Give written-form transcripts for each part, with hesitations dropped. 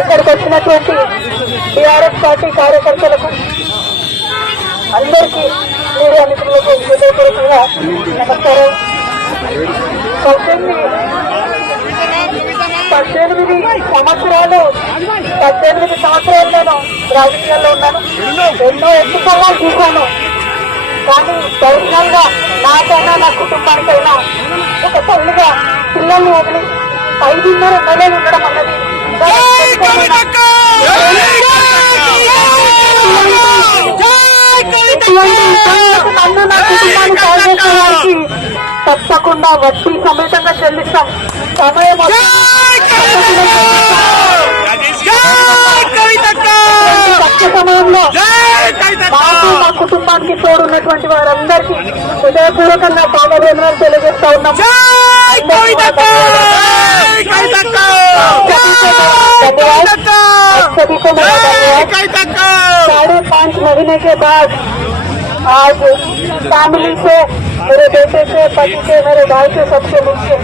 ఇక్కడికి వచ్చినటువంటి TRS party కార్యకర్తలకు అందరికీ మీడియా మిత్రులకు హృదయపూర్వకంగా నమస్కారం. 18 సంవత్సరాలు నేను రాజకీయాల్లో ఉన్నాను. ఎన్నో ఎత్తుకోవాలని చూశాను. కానీ పర్సనల్ గా నాకైనా నా కుటుంబానికైనా ఒక తల్లిగా పిల్లల్ని వదిలి 5.5 నెలలు ఉండడం అన్నది నన్ను నా కుటుంబాన్ని సాధించడానికి తప్పకుండా వడ్డీ సమేతంగా చెల్లిస్తాం. సమయం తక్కువ సమయంలో మాకు మా కుటుంబానికి తోడున్నటువంటి వారందరికీ హృదయపూర్వకంగా పాదవేదనలు తెలియజేస్తా ఉన్నాం. 5.5 महीने के बाद आज फैमिली से, मेरे बेटे से, पति से, मेरे भाई से, सबसे मिलकर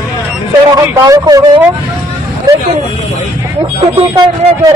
थोड़ा हम भावुक हो गए हैं. लेकिन इस स्थिति पर ये जो